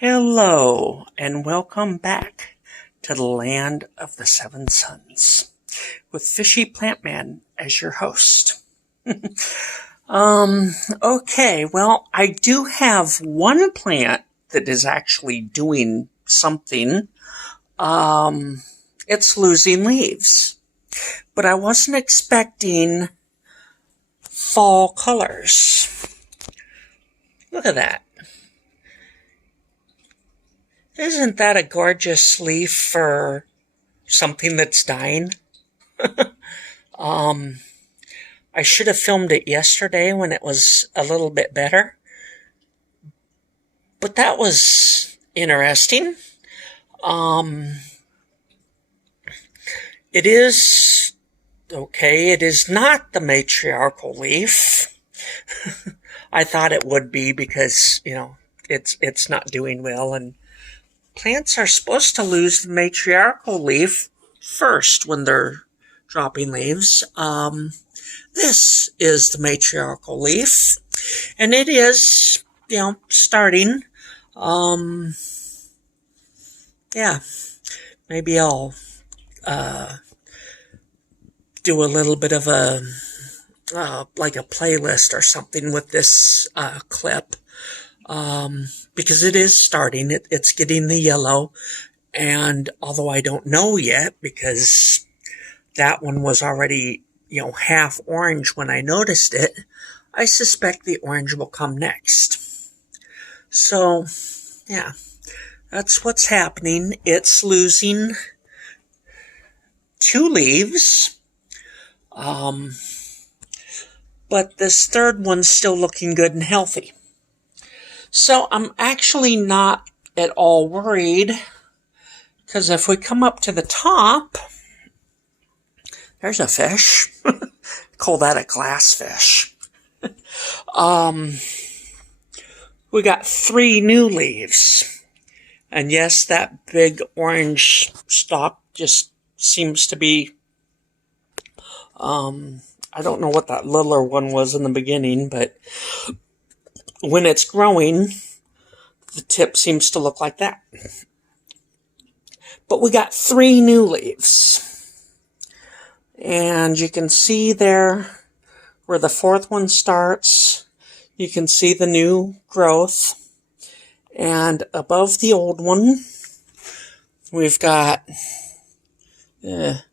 Hello, and welcome back to the land of the seven suns with Fishy Plant Man as your host. Okay, well, I do have one plant that is actually doing something. It's losing leaves, but I wasn't expecting fall colors. Look at that. Isn't that a gorgeous leaf for something that's dying? I should have filmed it yesterday when it was a little bit better. But that was interesting. It is okay. It is not the matriarchal leaf. I thought it would be because, it's not doing well, and plants are supposed to lose the matriarchal leaf first when they're dropping leaves. This is the matriarchal leaf, and it is, starting. Yeah, maybe I'll do a little bit of like a playlist or something with this clip. Because it is starting, it's getting the yellow, and although I don't know yet, because that one was already, half orange when I noticed it, I suspect the orange will come next. So, yeah, that's what's happening. It's losing 2 leaves, but this third one's still looking good and healthy. So I'm actually not at all worried, because if we come up to the top, there's a fish. Call that a glass fish. We got 3 new leaves. And yes, that big orange stalk just seems to be, I don't know what that littler one was in the beginning, but when it's growing, the tip seems to look like that. But we got 3 new leaves. And you can see there where the 4th one starts. You can see the new growth. And above the old one, we've got the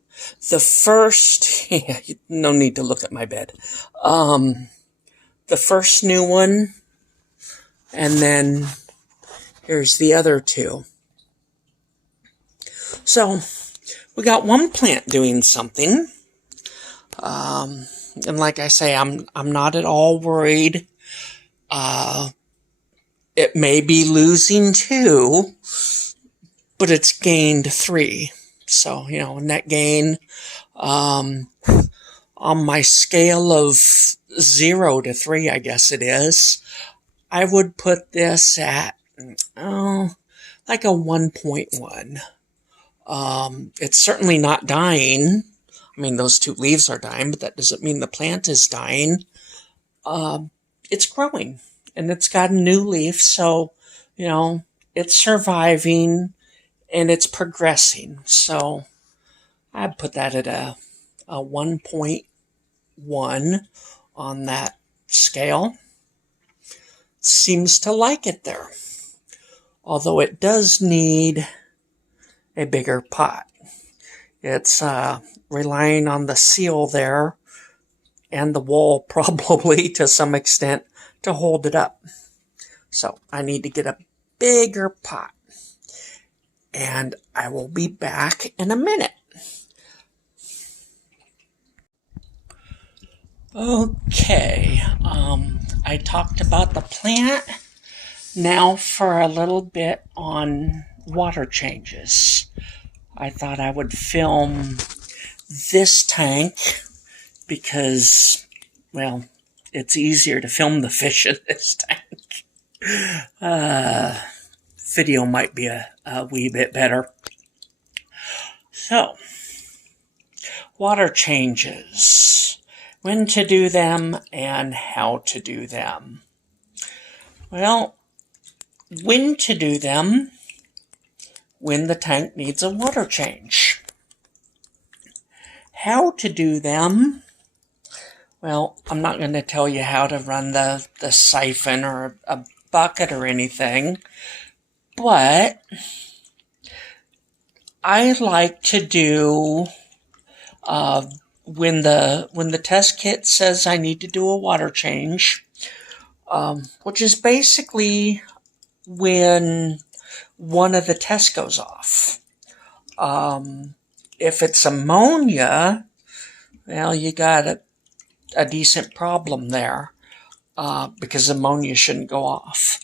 first, no need to look at my bed. The first new one, and then here's the other 2. So we got one plant doing something. And like I say, I'm not at all worried. It may be losing 2, but it's gained 3. So, net gain. On my scale of 0 to 3, I guess it is, I would put this at, like a 1.1. It's certainly not dying. I mean, those 2 leaves are dying, but that doesn't mean the plant is dying. It's growing, and it's got a new leaf, so, it's surviving, and it's progressing. So I'd put that at a 1.1 on that scale. Seems to like it there. Although it does need a bigger pot. It's relying on the seal there and the wall probably to some extent to hold it up. So I need to get a bigger pot. And I will be back in a minute. Okay, I talked about the plant. Now for a little bit on water changes. I thought I would film this tank because, well, it's easier to film the fish in this tank. Video might be a wee bit better. So, water changes. When to do them and how to do them. Well, when to do them when the tank needs a water change. How to do them, well, I'm not going to tell you how to run the siphon or a bucket or anything, but I like to do when the test kit says I need to do a water change, which is basically when one of the tests goes off. If it's ammonia, well, you got a decent problem there, because ammonia shouldn't go off.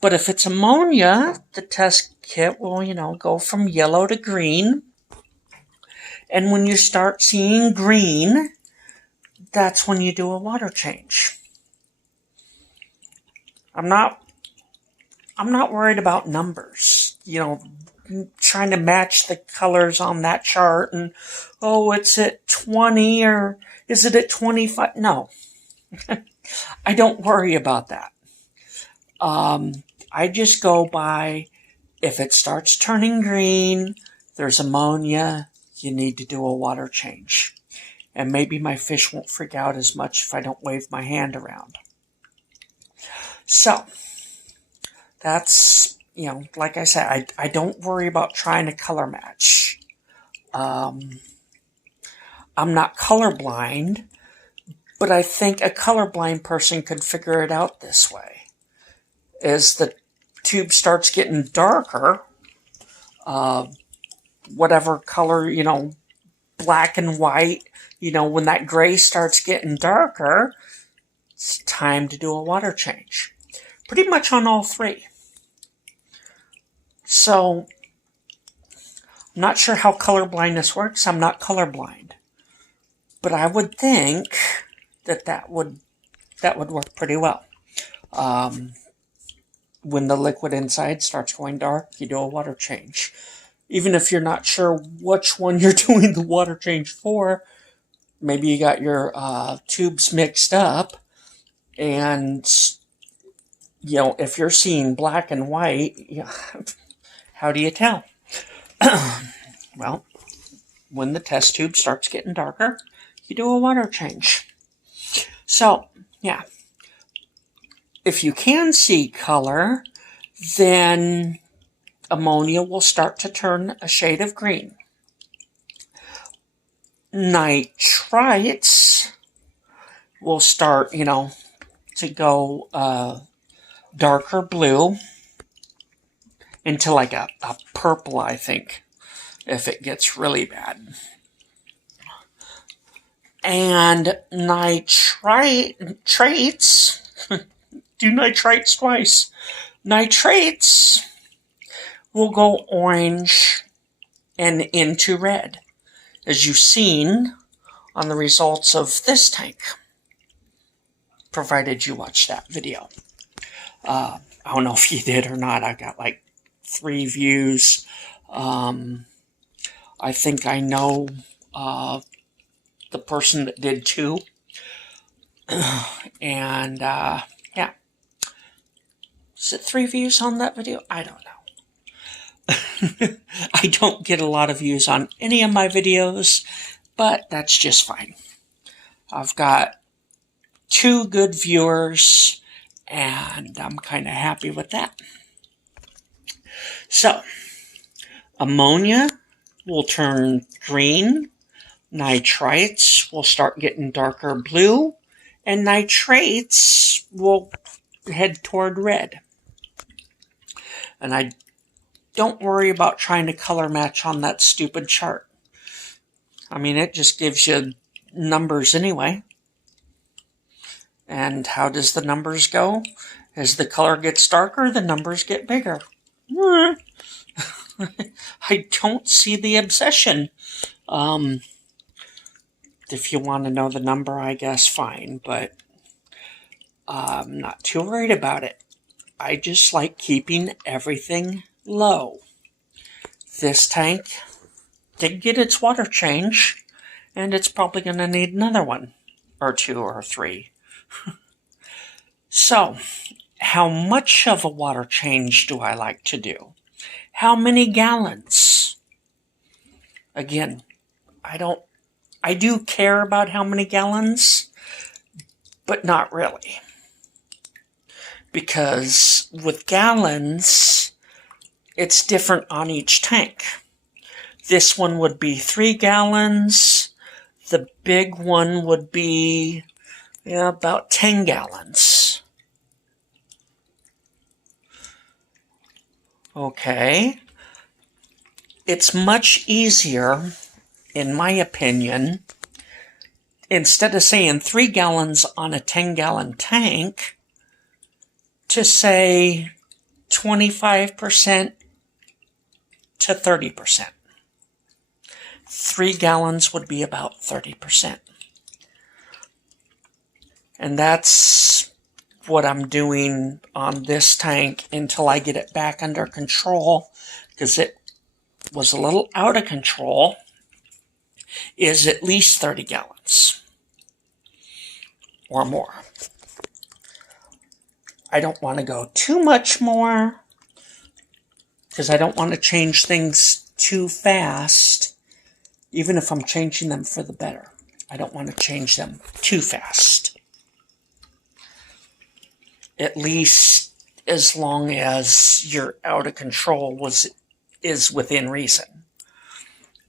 But if it's ammonia, the test kit will, go from yellow to green. And when you start seeing green, that's when you do a water change. I'm not worried about numbers, trying to match the colors on that chart and, it's at 20 or is it at 25? No, I don't worry about that. I just go by, if it starts turning green, there's ammonia, you need to do a water change. And maybe my fish won't freak out as much if I don't wave my hand around. So, that's, like I said, I don't worry about trying to color match. I'm not colorblind, but I think a colorblind person could figure it out this way. As the tube starts getting darker, whatever color, black and white, when that gray starts getting darker, it's time to do a water change. Pretty much on all three. So, I'm not sure how color blindness works. I'm not colorblind. But I would think that would work pretty well. When the liquid inside starts going dark, you do a water change. Even if you're not sure which one you're doing the water change for, maybe you got your tubes mixed up, and if you're seeing black and white, how do you tell? Well, when the test tube starts getting darker, you do a water change. So, yeah. If you can see color, then ammonia will start to turn a shade of green. Nitrites will start, to go darker blue into like a purple, I think, if it gets really bad. And nitrates, do nitrites twice. Nitrates will go orange and into red, as you've seen on the results of this tank, provided you watched that video. I don't know if you did or not. I got like 3 views. I think I know the person that did 2. And yeah. Is it 3 views on that video? I don't know. I don't get a lot of views on any of my videos, but that's just fine. I've got 2 good viewers, and I'm kind of happy with that. So, ammonia will turn green, nitrites will start getting darker blue, and nitrates will head toward red. And I don't worry about trying to color match on that stupid chart. I mean, it just gives you numbers anyway. And how does the numbers go? As the color gets darker, the numbers get bigger. I don't see the obsession. If you want to know the number, I guess fine, but I'm not too worried about it. I just like keeping everything low. This tank did get its water change, and it's probably going to need another one, or 2 or 3. So, how much of a water change do I like to do? How many gallons? Again, I do care about how many gallons, but not really. Because with gallons, it's different on each tank. This one would be 3 gallons. The big one would be about 10 gallons. Okay. It's much easier, in my opinion, instead of saying 3 gallons on a 10-gallon tank, to say 25% to 30%. 3 gallons would be about 30%. And that's what I'm doing on this tank until I get it back under control, because it was a little out of control, is at least 30 gallons or more. I don't want to go too much more because I don't want to change things too fast, even if I'm changing them for the better. I don't want to change them too fast. At least as long as your out of control is within reason.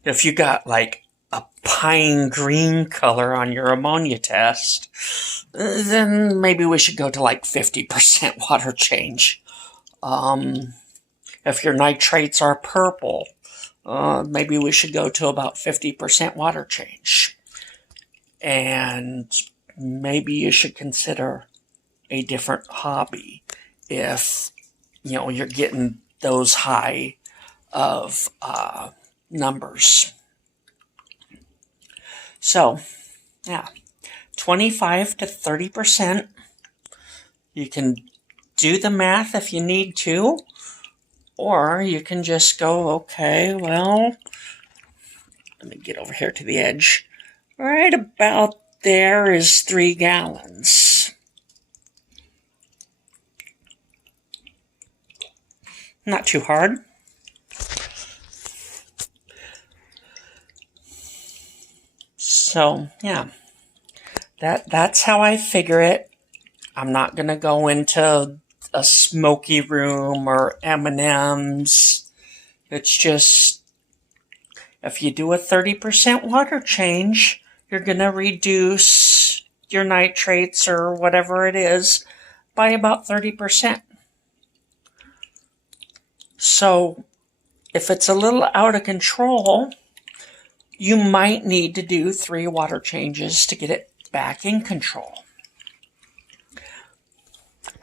If you got like a pine green color on your ammonia test, then maybe we should go to like 50% water change. If your nitrates are purple, maybe we should go to about 50% water change. And maybe you should consider a different hobby if you're getting those high of numbers. So, 25 to 30%. You can do the math if you need to, or you can just go, okay, well, let me get over here to the edge. Right about there is 3 gallons. Not too hard. So, that's how I figure it. I'm not going to go into a smoky room or M&Ms. It's just, if you do a 30% water change, you're going to reduce your nitrates or whatever it is by about 30%. So, if it's a little out of control, you might need to do 3 water changes to get it back in control.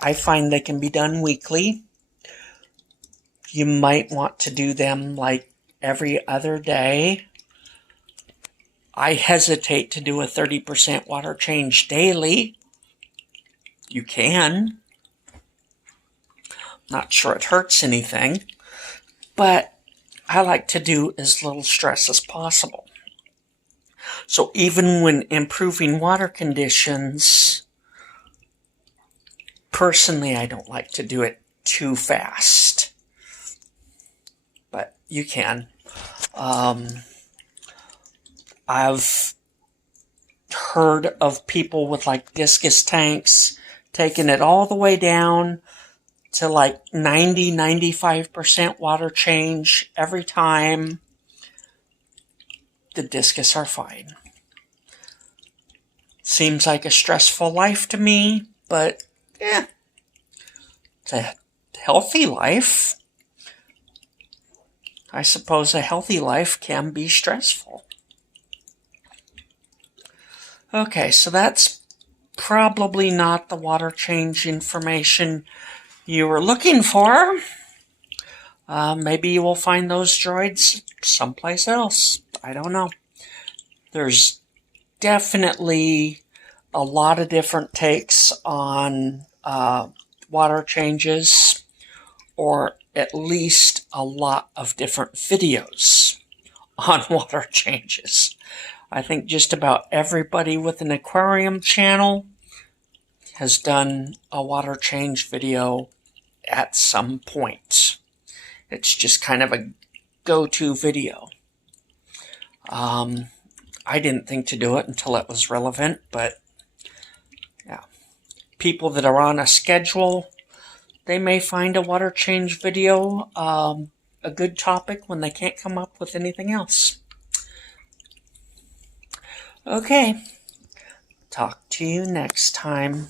I find they can be done weekly. You might want to do them like every other day. I hesitate to do a 30% water change daily. You can. Not sure it hurts anything, but I like to do as little stress as possible. So even when improving water conditions, personally, I don't like to do it too fast. But you can. I've heard of people with like discus tanks taking it all the way down to like 90-95% water change every time. The discus are fine. Seems like a stressful life to me, but it's a healthy life. I suppose a healthy life can be stressful. Okay, so that's probably not the water change information you were looking for. Maybe you will find those droids someplace else. I don't know. There's definitely a lot of different takes on water changes, or at least a lot of different videos on water changes. I think just about everybody with an aquarium channel has done a water change video at some point. It's just kind of a go-to video. I didn't think to do it until it was relevant, but yeah. People that are on a schedule, they may find a water change video a good topic when they can't come up with anything else. Okay. Talk to you next time.